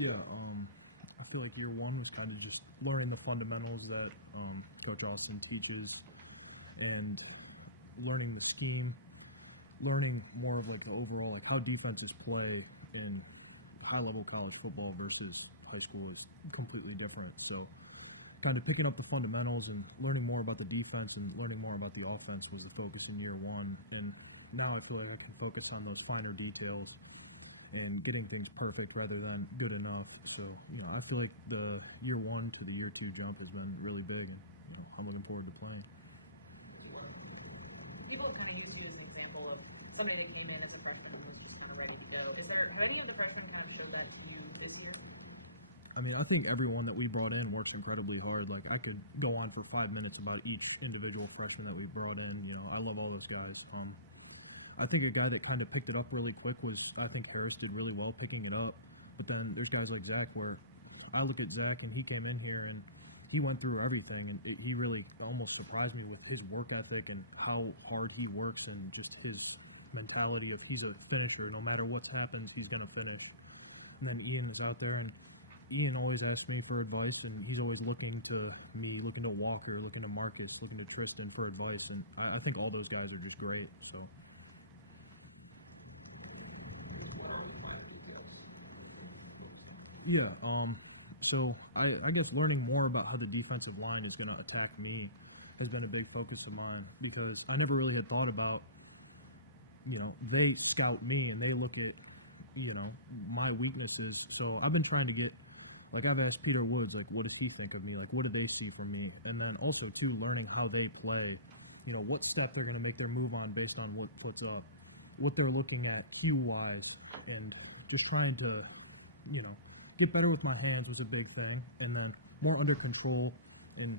Yeah, I feel like year one was kind of just learning the fundamentals that Coach Austin teaches and learning the scheme, learning more of like the overall like how defenses play in high level college football versus high school is completely different. So kind of picking up the fundamentals and learning more about the defense and learning more about the offense was the focus in year one. And now I feel like I can focus on those finer details and getting things perfect rather than good enough. So, I feel like the year one to the year two jump has been really big. And, I'm looking forward to playing. People kind of use you as an example of somebody that came in as a freshman and was just kind of ready to go. Have any of the freshmen kind of stood out to you this year? I mean, I think everyone that we brought in works incredibly hard. Like, I could go on for 5 minutes about each individual freshman that we brought in. I love all those guys. I think a guy that kind of picked it up really quick was, I think Harris did really well picking it up. But then there's guys like Zach where I look at Zach and he came in here and he went through everything. And he really almost surprised me with his work ethic and how hard he works and just his mentality of he's a finisher. No matter what's happened, he's going to finish. And then Ian is out there and Ian always asks me for advice, and he's always looking to me, looking to Walker, looking to Marcus, looking to Tristan for advice. And I think all those guys are just great. So. Yeah, so I guess learning more about how the defensive line is going to attack me has been a big focus of mine because I never really had thought about, they scout me and they look at, my weaknesses. So I've been trying to get, like I've asked Peter Woods, like, what does he think of me? Like, what do they see from me? And then also, too, learning how they play, what step they're going to make their move on based on what puts up, what they're looking at cue-wise, and just trying to, get better with my hands was a big thing, and then more under control and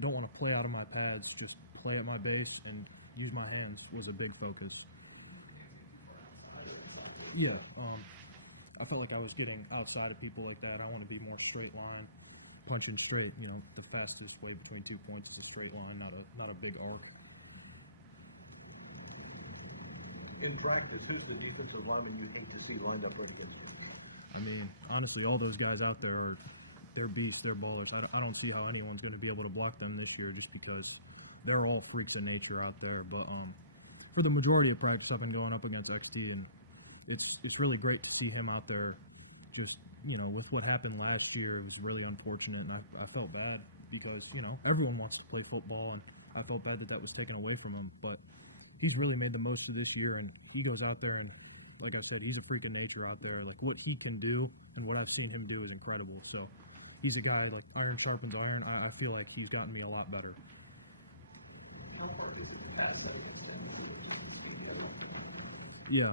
don't want to play out of my pads, just play at my base and use my hands was a big focus. Yeah, I felt like I was getting outside of people like that. I want to be more straight line, punching straight. The fastest way between 2 points is a straight line, not a big arc. In practice, who's the defensive lineman you think you see lined up with him? I mean, honestly, all those guys out there they're beasts, they're ballers. I don't see how anyone's going to be able to block them this year just because they're all freaks in nature out there. But for the majority of practice, I've been going up against XT, and it's really great to see him out there. Just with what happened last year, it was really unfortunate, and I felt bad because everyone wants to play football, and I felt bad that was taken away from him. But he's really made the most of this year, and he goes out there and, like I said, he's a freak of nature out there. Like, what he can do and what I've seen him do is incredible. So he's a guy that iron sharpens iron. I feel like he's gotten me a lot better. Yeah,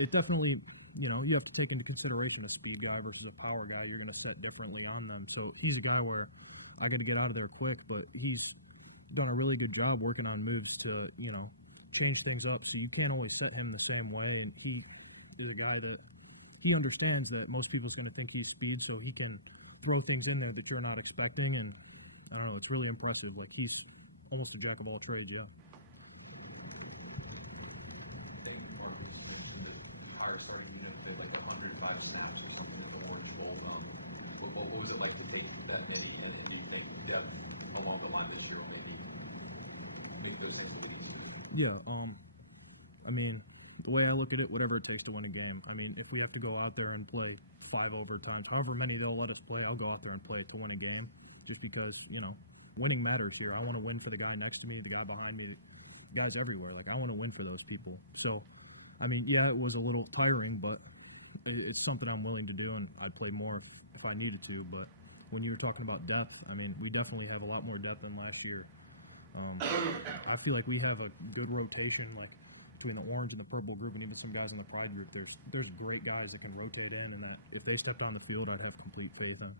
it definitely, you have to take into consideration a speed guy versus a power guy. You're going to set differently on them. So he's a guy where I got to get out of there quick, but he's done a really good job working on moves to, change things up. So you can't always set him the same way, and he is a guy that he understands that most people's going to think he's speed, so he can throw things in there that you're not expecting, and I don't know, it's really impressive. Like, he's almost a jack of all trades, yeah. What was it like to put that in depth along the line with you? Yeah, I mean, the way I look at it, whatever it takes to win a game. I mean, if we have to go out there and play 5 overtimes, however many they'll let us play, I'll go out there and play to win a game just because, winning matters here. I want to win for the guy next to me, the guy behind me, guys everywhere. Like, I want to win for those people. So, I mean, yeah, it was a little tiring, but it's something I'm willing to do, and I'd play more if I needed to. But when you're talking about depth, I mean, we definitely have a lot more depth than last year. I feel like we have a good rotation, like between the orange and the purple group, and even some guys in the pride group. There's great guys that can rotate in, and that if they stepped on the field, I'd have complete faith in.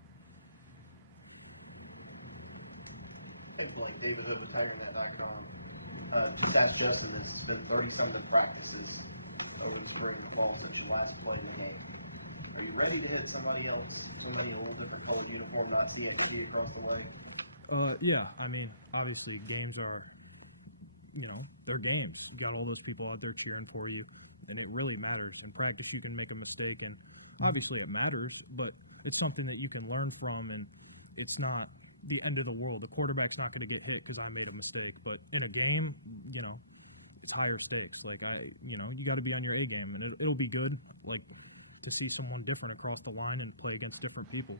It's like David Rivertigernet.com. Zach Dresden has been 37 practices over the spring and fall since the last play. Are you ready to hit somebody else, somebody a little bit the cold uniform, not CXC across the way? Yeah, I mean, obviously games are, they're games. You got all those people out there cheering for you, and it really matters. In practice, you can make a mistake, and obviously it matters, but it's something that you can learn from, and it's not the end of the world. The quarterback's not going to get hit because I made a mistake, but in a game, it's higher stakes. Like you got to be on your A game, and it'll be good, like, to see someone different across the line and play against different people.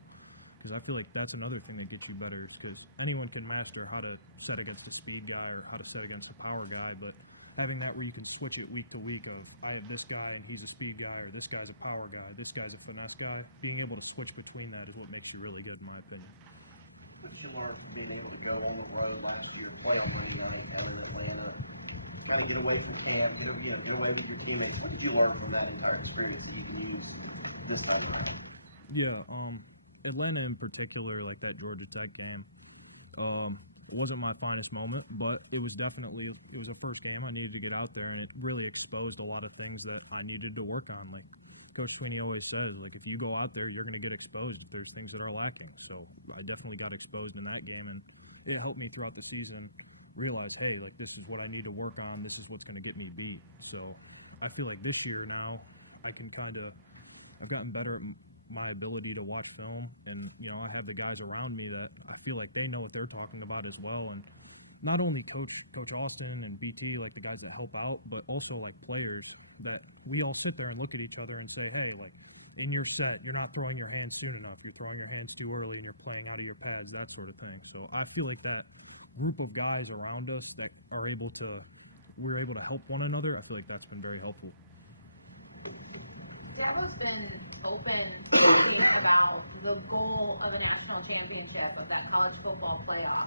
Because I feel like that's another thing that gets you better, is because anyone can master how to set against a speed guy or how to set against a power guy, but having that where you can switch it week to week of, I have this guy and he's a speed guy, or this guy's a power guy, this guy's a finesse guy, being able to switch between that is what makes you really good, in my opinion. What you learn from being able to go on the road last year, play on Monday night, out in Atlanta, try to get away from camp, get away with your teammates. What did you learn from that entire experience that you can use this time around? Yeah, Atlanta in particular, like that Georgia Tech game, it wasn't my finest moment, but it was a first game I needed to get out there, and it really exposed a lot of things that I needed to work on. Like Coach Sweeney always says, like, if you go out there, you're going to get exposed if there's things that are lacking. So I definitely got exposed in that game, and it helped me throughout the season realize, hey, like, this is what I need to work on. This is what's going to get me beat. So I feel like this year now I've gotten better at my ability to watch film, and I have the guys around me that I feel like they know what they're talking about as well, and not only Coach Austin and BT, like the guys that help out, but also like players that we all sit there and look at each other and say, hey, like, in your set, you're not throwing your hands soon enough, you're throwing your hands too early, and you're playing out of your pads, that sort of thing. So I feel like that group of guys around us that we're able to help one another, I feel like that's been very helpful. Dell has been open speaking about the goal of a national championship, of that college football playoff.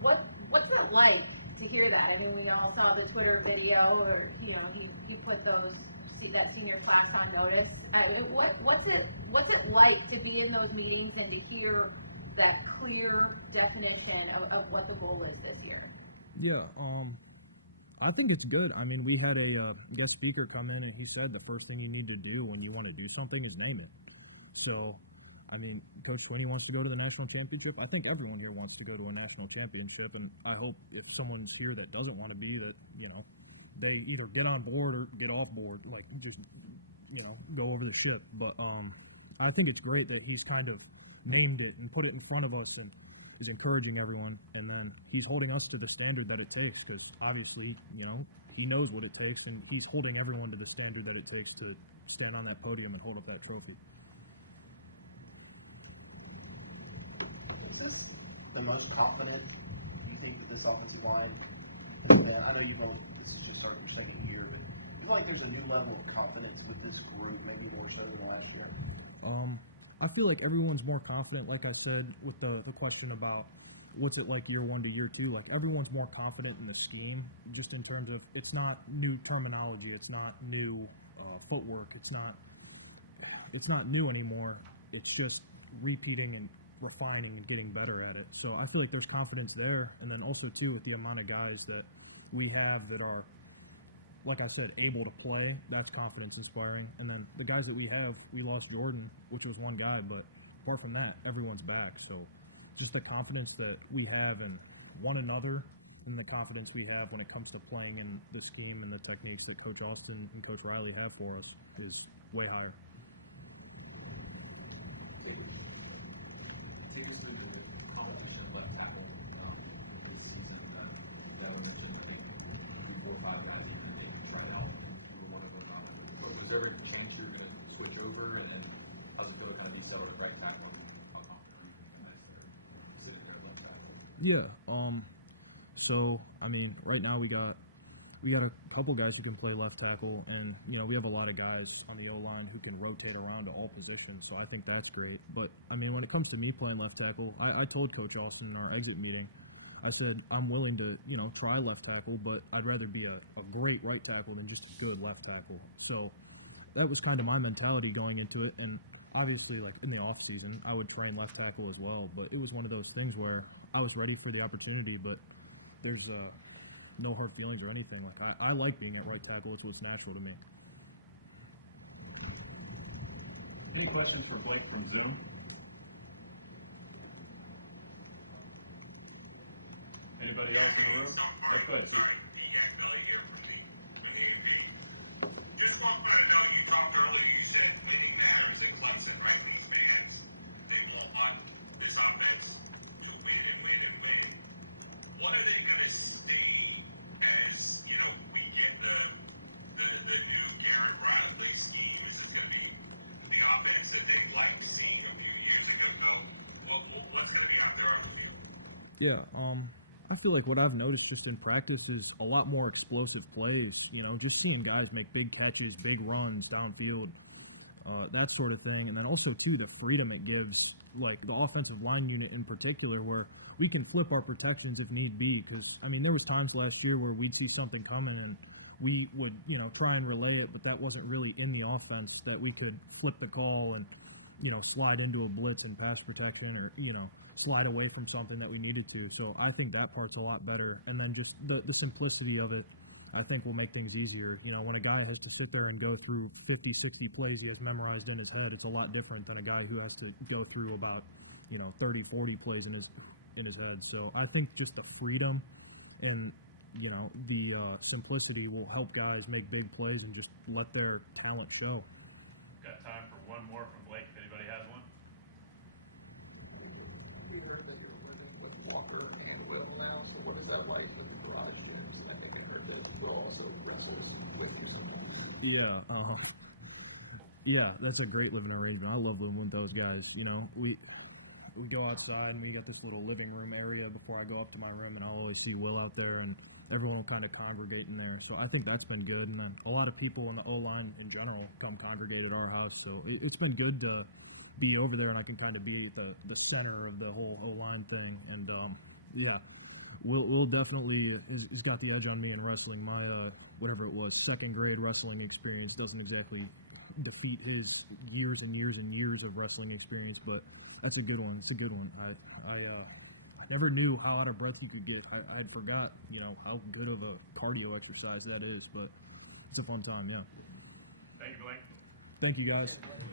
What's it like to hear that? I mean, I saw the Twitter video where he put that senior class on notice. What's it like to be in those meetings and to hear that clear definition of what the goal is this year? Yeah, I think it's good. I mean, we had a guest speaker come in, and he said the first thing you need to do when you want to do something is name it. So, I mean, Coach Sweeney wants to go to the national championship. I think everyone here wants to go to a national championship, and I hope if someone's here that doesn't want to be, that, they either get on board or get off board, like, just, go over the ship. But I think it's great that he's kind of named it and put it in front of us and is encouraging everyone, and then he's holding us to the standard that it takes, because obviously, he knows what it takes, and he's holding everyone to the standard that it takes to stand on that podium and hold up that trophy. Is this the most confident you think that this offensive line? Yeah, I know you don't. This is the start of the second year. But I feel like there's a new level of confidence with this group, maybe more so than last year. I feel like everyone's more confident, like I said, with the question about what's it like year 1 to year 2. Like, everyone's more confident in the scheme, just in terms of it's not new terminology, it's not new footwork, it's not new anymore. It's just repeating and refining and getting better at it. So I feel like there's confidence there, and then also too with the amount of guys that we have that are, like I said, able to play, that's confidence inspiring. And then the guys that we have, we lost Jordan, which was one guy, but apart from that, everyone's back. So just the confidence that we have in one another, and the confidence we have when it comes to playing in the scheme and the techniques that Coach Austin and Coach Riley have for us is way higher. Yeah. So I mean, right now we got a couple guys who can play left tackle, and we have a lot of guys on the O-line who can rotate around to all positions. So I think that's great. But I mean, when it comes to me playing left tackle, I told Coach Austin in our exit meeting, I said I'm willing to try left tackle, but I'd rather be a great right tackle than just a good left tackle. So that was kind of my mentality going into it, and obviously, like, in the off season, I would train left tackle as well. But it was one of those things where I was ready for the opportunity, but there's no hard feelings or anything. Like, I like being at right tackle. It's what's natural to me. Any questions for Blake from Zoom? Anybody else in the room? Okay. Just want to know, you talked earlier, you said when you Yeah, I feel like what I've noticed just in practice is a lot more explosive plays. You know, just seeing guys make big catches, big runs downfield, that sort of thing. And then also, too, the freedom it gives, like the offensive line unit in particular, where we can flip our protections if need be. Because, I mean, there was times last year where we'd see something coming and we would, you know, try and relay it, but that wasn't really in the offense, that we could flip the call and, you know, slide into a blitz and pass protection, or, you know, slide away from something that we needed to. So I think that part's a lot better. And then just the simplicity of it, I think, will make things easier. You know, when a guy has to sit there and go through 50, 60 plays he has memorized in his head, it's a lot different than a guy who has to go through about, you know, 30, 40 plays in his head. So I think just the freedom and, you know, the simplicity will help guys make big plays and just let their talent show. Got time for one more from Blake, if anybody has one. You heard that with Walker on the road now, so what is that like for the drive teams? And we're also aggressive with you sometimes. Yeah, that's a great living arrangement. I love living with those guys. You know, we go outside and we got this little living room area before I go up to my room, and I'll always see Will out there, and everyone will kind of congregate in there. So I think that's been good. And then a lot of people in the O-line in general come congregate at our house. So it's been good to be over there, and I can kind of be the center of the whole O-line thing. And, yeah, Will definitely has got the edge on me in wrestling. My, whatever it was, second grade wrestling experience doesn't exactly defeat his years and years and years of wrestling experience, but that's a good one. It's a good one. I never knew how out of breath you could get. I forgot, you know, how good of a cardio exercise that is, but it's a fun time, yeah. Thank you, Blake. Thank you, guys.